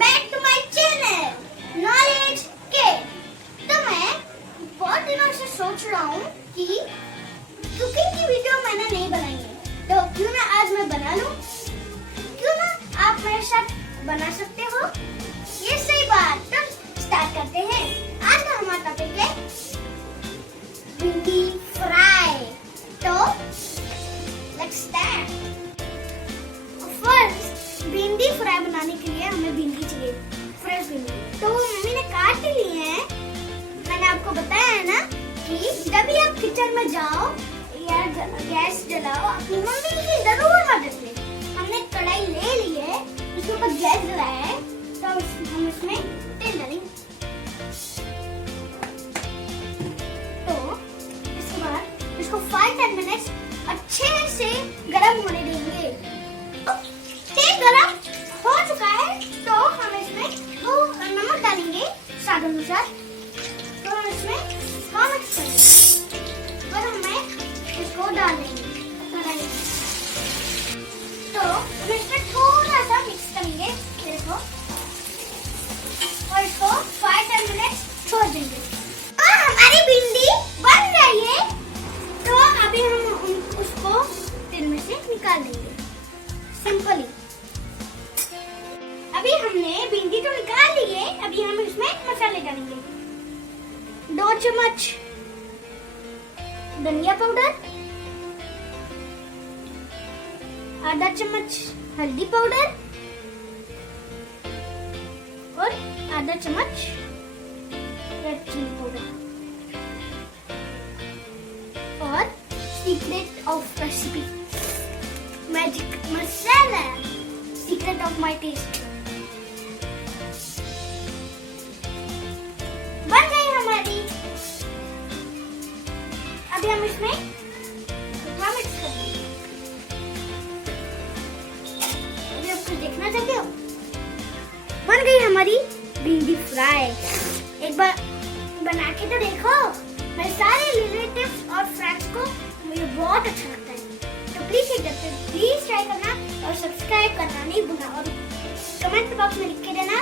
Back to my channel knowledge के। तो मैं बहुत दिनों से सोच रहा हूँ कि कुकिंग की वीडियो मैंने नहीं बनाई है, तो क्यों ना आज मैं बना लूँ। क्यों ना आप मेरे साथ बना सकते हो। ये सही बात। तो स्टार्ट करते हैं। आज का हमारा टॉपिक है भिंडी फ्राई। तो लेट्स स्टार्ट। फर्स्ट भिंडी फ्राई बनाने के लिए हमें भिंडी चाहिए, फ्रेश भिंडी। तो मम्मी ने काट ली है। मैंने आपको बताया है ना कि जब भी आप किचन में जाओ या गैस जलाओ, अपनी मम्मी की जरूर मदद ले। हमने कढ़ाई ले ली है, उसके ऊपर गैस जलाया है, तो हम इसमें तेल डालेंगे। तो इसके बाद इसको 5-10 मिनट्स अच्छे से गरम होने देंगे। तेल गरम हो चुका है, तो हम इसमें नमक डालेंगे स्वाद अनुसार। तो हम इसमें नमक करेंगे और हमें इसको डाल देंगे। तो हम इसमें थोड़ा सा मिक्स करेंगे देखो, और इसको 5-10 मिनट छोड़ देंगे। हमारी भिंडी बन गई है, तो अभी हम उसको तेल में से निकाल देंगे सिंपली। अभी हमने भिंडी तो निकाल ली है। अभी हम इसमें मसाले डालेंगे। 2 चम्मच धनिया पाउडर, आधा चम्मच हल्दी पाउडर और आधा चम्मच रेड चिली पाउडर। और secret of recipe magic masala, secret of my taste. बन गई हमारी। अभी हम इसमें मिक्स करेंगे। अभी आप कुछ देखना चाहते हो। बन गई हमारी भिंडी फ्राई। एक बार बना के तो देखो। मेरे सारे रिलेटिव्स और फ्रेंड्स को मुझे बहुत अच्छा लगता है। तो प्लीज ट्राई करना और सब्सक्राइब करना नहीं भूलना, और कमेंट बॉक्स में लिख के देना